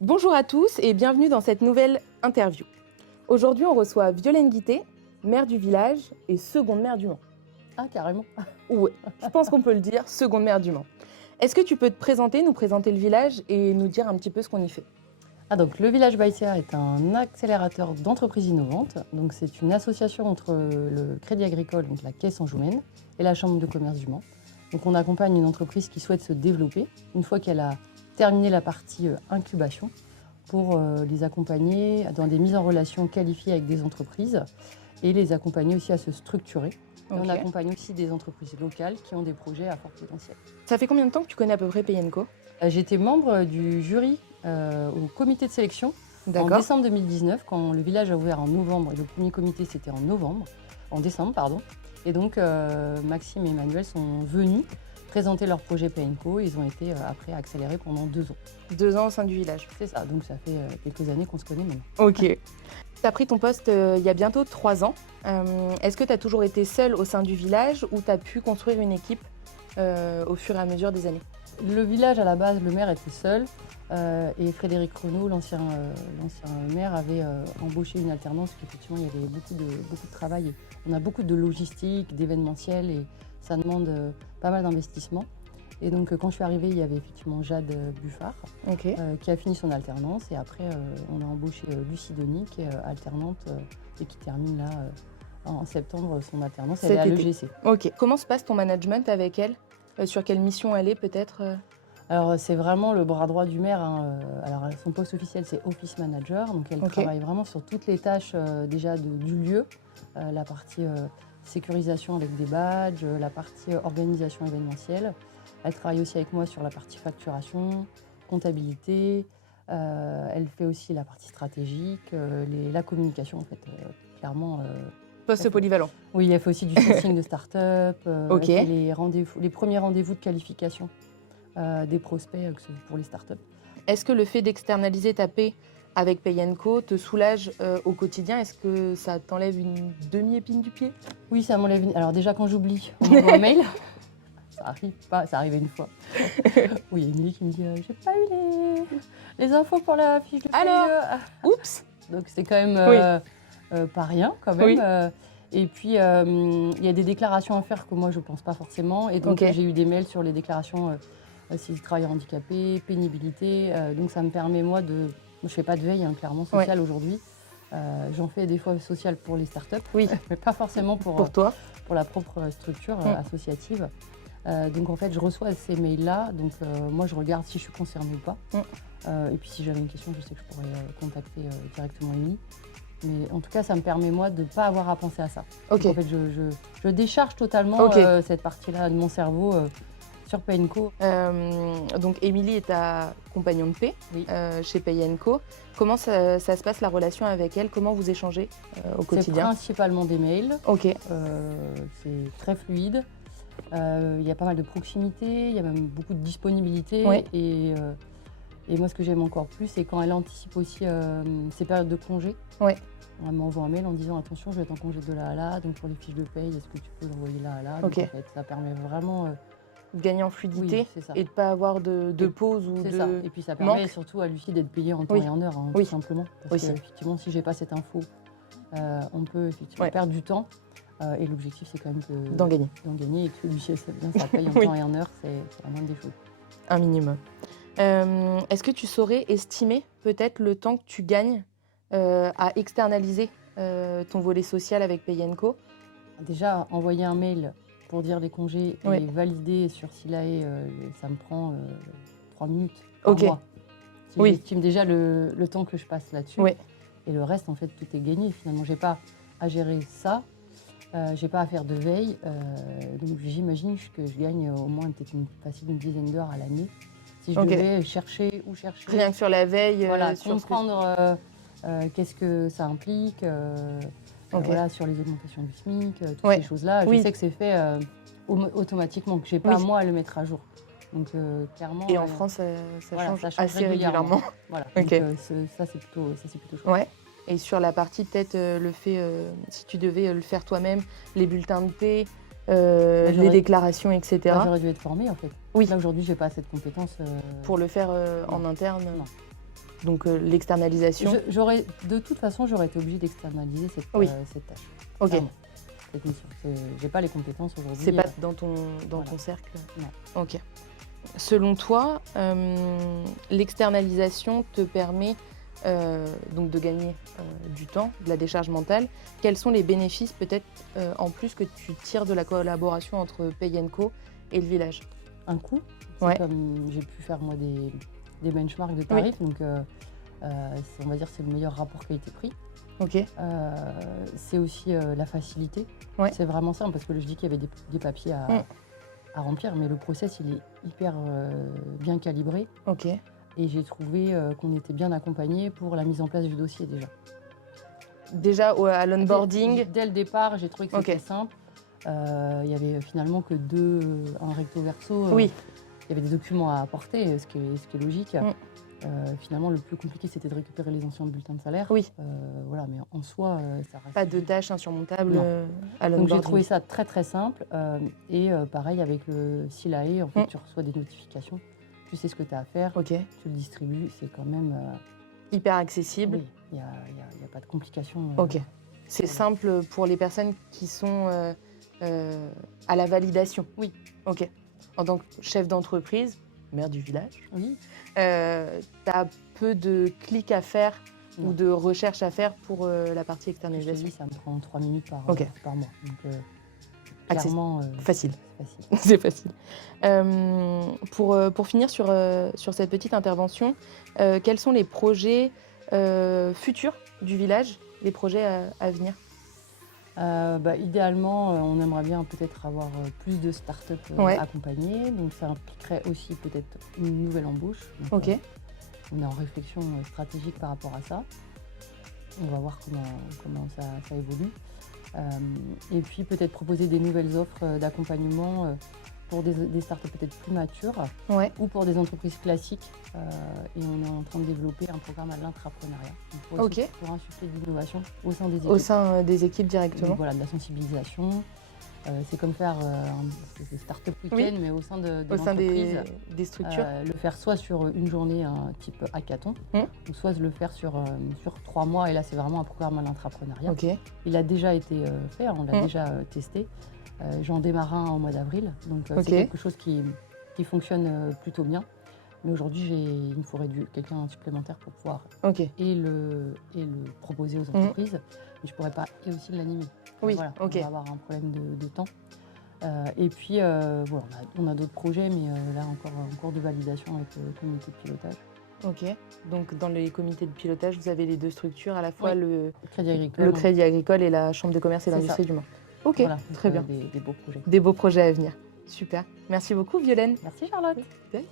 Bonjour à tous et bienvenue dans cette nouvelle interview. Aujourd'hui, on reçoit Violaine Guittet, maire du village et seconde maire du Mans. Ah, carrément. Ouais, je pense qu'on peut le dire, seconde maire du Mans. Est-ce que tu peux te présenter, nous présenter le village et nous dire un petit peu ce qu'on y fait? Donc, le Village Baïséar est un accélérateur d'entreprises innovantes. Donc, c'est une association entre le Crédit Agricole, donc la Caisse Anjoumaine, et la Chambre de commerce du Mans. Donc, on accompagne une entreprise qui souhaite se développer une fois qu'elle a terminé la partie incubation pour les accompagner dans des mises en relation qualifiées avec des entreprises et les accompagner aussi à se structurer. Et Ok. on accompagne aussi des entreprises locales qui ont des projets à fort potentiel. Ça fait combien de temps que tu connais à peu près Payenco? J'étais membre du jury au comité de sélection en D'accord. décembre 2019, quand le village a ouvert en novembre. Et le premier comité, c'était en décembre, pardon. Et donc, Maxime et Emmanuel sont venus présenter leur projet Payenco. Ils ont été après accélérés pendant 2 ans. 2 ans au sein du village. C'est ça, donc ça fait quelques années qu'on se connaît maintenant. Ok. Tu as pris ton poste il y a bientôt 3 ans. Est-ce que tu as toujours été seule au sein du village ou tu as pu construire une équipe au fur et à mesure des années? Le village, à la base, le maire était seul. Et Frédéric Renaud, l'ancien maire, avait embauché une alternance, qu'effectivement, il y avait beaucoup de travail. On a beaucoup de logistique, d'événementiel, et ça demande pas mal d'investissement. Et donc, quand je suis arrivée, il y avait effectivement Jade Buffard, Ok. qui a fini son alternance. Et après, on a embauché Lucie Denis, qui est alternante et qui termine là en septembre son alternance. Elle est à Cet été. l'EGC. Ok. Comment se passe ton management avec elle? Sur quelle mission elle est peut-être? Alors, c'est vraiment le bras droit du maire, hein. Alors, son poste officiel, c'est Office Manager. Donc, elle Ok. travaille vraiment sur toutes les tâches déjà du lieu, la partie sécurisation avec des badges, la partie organisation événementielle. Elle travaille aussi avec moi sur la partie facturation, comptabilité. Elle fait aussi la partie stratégique, la communication, en fait, clairement. Poste polyvalent. Oui, elle fait aussi du sourcing de start-up. Ok. Elle fait les premiers rendez-vous de qualification des prospects pour les startups. Est-ce que le fait d'externaliser ta paie avec Payenco te soulage au quotidien? Est-ce que ça t'enlève une demi-épine du pied? Oui, ça m'enlève une... Alors déjà, quand j'oublie, on m'envoie un mail. Ça arrive pas, ça arrive une fois. Oui, il y a Émilie qui me dit j'ai pas eu les infos pour la fiche de paye. Alors Oups. Donc c'est quand même pas rien, quand même. Oui. Et puis, il y a des déclarations à faire que moi, je pense pas forcément. Et donc, Ok. j'ai eu des mails sur les déclarations si je travaille handicapé, pénibilité. Donc, ça me permet, moi, de... Je fais pas de veille, hein, clairement, sociale aujourd'hui. J'en fais des fois sociale pour les startups, Oui. mais pas forcément Pour toi. pour la propre structure associative. Donc, en fait, je reçois ces mails-là. Donc, moi, je regarde si je suis concernée ou pas. Et puis, si j'avais une question, je sais que je pourrais contacter directement Émilie. Mais en tout cas, ça me permet, moi, de ne pas avoir à penser à ça. Ok. Donc, en fait, je décharge totalement Ok. cette partie-là de mon cerveau sur Payenco. Donc Émilie est ta compagnon de paix Oui. chez Payenco. Comment ça se passe la relation avec elle? Comment vous échangez au C'est quotidien? principalement des mails. Ok. C'est très fluide. Il y a pas mal de proximité, il y a même beaucoup de disponibilité. Ouais. Et moi, ce que j'aime encore plus, c'est quand elle anticipe aussi ses périodes de congé. Ouais. Elle m'envoie un mail en disant attention, je vais être en congé de là à là, donc pour les fiches de paye, est-ce que tu peux l'envoyer là à là? Donc, Ok. en fait, ça permet vraiment De gagner en fluidité oui, c'est ça. et de ne pas avoir de pause ou C'est de... ça. Et puis ça permet manque. surtout à Lucie d'être payée en temps Oui. et en heure, hein, Oui. tout simplement. Parce Aussi. que effectivement, si j'ai pas cette info, on peut effectivement Ouais. perdre du temps. Et l'objectif, c'est quand même D'en gagner. et que Lucie elle sait bien sa paye en Oui. temps et en heure, c'est la moindre des choses. Un minimum. Est-ce que tu saurais estimer peut-être le temps que tu gagnes à externaliser ton volet social avec Payenco? Déjà, envoyer un mail pour dire les congés Ouais. et valider sur Silae, ça me prend 3 minutes par Ok. mois. Si Oui. j'estime déjà le temps que je passe là-dessus. Ouais. Et le reste, en fait, tout est gagné. Finalement, j'ai pas à gérer ça. J'ai pas à faire de veille. Donc, j'imagine que je gagne au moins peut-être facile une dizaine d'heures à l'année. Si je Ok. devais chercher où chercher. Rien que sur la veille, Voilà, sur ce que... comprendre qu'est-ce que ça implique. Ok. Voilà, sur les augmentations du SMIC, toutes Ouais. ces choses-là. Oui. Je sais que c'est fait automatiquement, que j'ai pas Oui. moi à le mettre à jour. Donc clairement. Et en France, ça voilà, change ça change assez régulièrement. Voilà. Ok. Donc, ça c'est plutôt chouette. Ouais. Et sur la partie, peut-être, le fait, si tu devais le faire toi-même, les bulletins de paie, les j'aurais- déclarations, etc. Moi, j'aurais dû être formée en fait. Oui. Là aujourd'hui, j'ai pas cette compétence. Pour le faire en Non. interne. Non. Donc l'externalisation. De toute façon, j'aurais été obligée d'externaliser Oui. cette tâche. Ok. Clairement, cette mission. J'ai pas les compétences aujourd'hui. C'est pas dans ton Voilà. cercle. Non. Ok. Selon toi, l'externalisation te permet donc de gagner du temps, de la décharge mentale. Quels sont les bénéfices peut-être en plus que tu tires de la collaboration entre Pay & Co et le village? Un coût, c'est Ouais. comme j'ai pu faire moi des benchmarks de tarifs, donc on va dire c'est le meilleur rapport qualité-prix. Ok. C'est aussi la facilité. Ouais. C'est vraiment simple parce que je dis qu'il y avait des papiers à remplir, mais le process il est hyper bien calibré. Ok. Et j'ai trouvé qu'on était bien accompagné pour la mise en place du dossier déjà. Déjà à l'onboarding. Dès le départ, j'ai trouvé que c'était Ok. simple. Il y avait finalement que un recto verso. Oui. Il y avait des documents à apporter, ce qui est logique. Finalement, le plus compliqué, c'était de récupérer les anciens bulletins de salaire. Oui. Voilà, mais en soi, ça reste. Pas de tâches insurmontables Non. à Donc l'onboarding. j'ai trouvé ça très très simple. Et pareil avec le SILAE, en fait, tu reçois des notifications. Tu sais ce que tu as à faire, Ok. tu le distribues, c'est quand même. Hyper accessible. Oui, il n'y a pas de complications. Ok. C'est simple pour les personnes qui sont à la validation. Oui. Ok. En tant que chef d'entreprise, maire du village, Oui. tu as peu de clics à faire Non. ou de recherches à faire pour la partie Je te externalisation. dis, ça me prend 3 minutes par mois. Donc, Accessible. clairement, Facile. c'est facile. C'est facile. Pour finir sur cette petite intervention, quels sont les projets futurs du village, les projets à venir? Idéalement, on aimerait bien peut-être avoir plus de startups Ouais. accompagnées. Donc, ça impliquerait aussi peut-être une nouvelle embauche. Donc, Ok. on est en réflexion stratégique par rapport à ça. On va voir comment ça évolue. Et puis, peut-être proposer des nouvelles offres d'accompagnement pour des startups peut-être plus matures Ouais. ou pour des entreprises classiques. Et on est en train de développer un programme à l'intrapreneuriat. Donc, Ok. pour insuffler de l'innovation au sein des équipes. Au sein des équipes directement. Donc voilà, de la sensibilisation. C'est comme faire des start-up week-end, Oui. mais au sein de Au sein l'entreprise. des structures. Le faire soit sur une journée, un type hackathon, ou soit le faire sur 3 mois. Et là, c'est vraiment un programme à l'intrapreneuriat. Ok. Il a déjà été fait, on l'a déjà testé. J'en démarre un au mois d'avril. Donc Ok. c'est quelque chose qui fonctionne plutôt bien. Mais aujourd'hui, il me faudrait quelqu'un supplémentaire pour pouvoir Ok. et le proposer aux entreprises. Mais je ne pourrais pas et aussi l'animer. Oui, Voilà, ok. on va avoir un problème de temps. Et puis, voilà, on a d'autres projets, mais là encore en cours de validation avec le comité de pilotage. Ok. Donc dans les comités de pilotage, vous avez les deux structures, à la fois Oui. le Crédit Agricole. le Crédit Agricole et la Chambre de commerce et C'est d'industrie ça. du Mans. Ok, Voilà, très donc, bien. des beaux projets. Des beaux projets à venir. Super. Merci beaucoup, Violaine. Merci Charlotte. De rien.